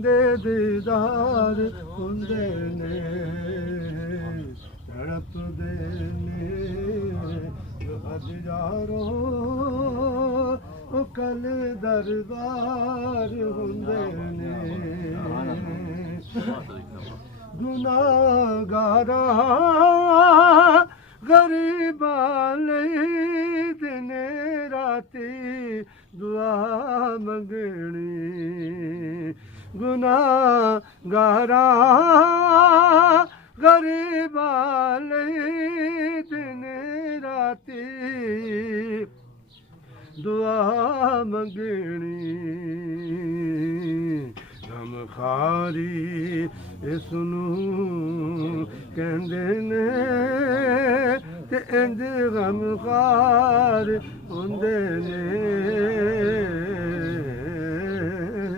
ਦੇ ਦੀਦਾਰ ਹੁੰਦੇ ਨੇ ਤੜਪਦੇ ਨੇ ਅੱਜ ਯਾਰੋ ਉਹ ਕਲ ਦਰਬਾਰ ਹੁੰਦੇ ਨੇ ਗੁਨਾਹਗਾਰਾਂ ਗਰੀਬਾਂ ਲਈ ਦਿਨ ਰਾਤੀ ਦੁਆ ਮੰਗਣੀ ਗੁਨਾਹਗਾਰਾਂ ਗਰੀਬਾਂ ਲਈ ਦਿਨ ਰਾਤੀ ਦੁਆ ਮੰਗਣੀ ਗਮਖਾਰੀ ਇਸ ਨੂੰ ਕਹਿੰਦੇ ਨੇ ਤੇ ਇੰਜ ਗਮਖਾਰ ਹੁੰਦੇ ਨੇ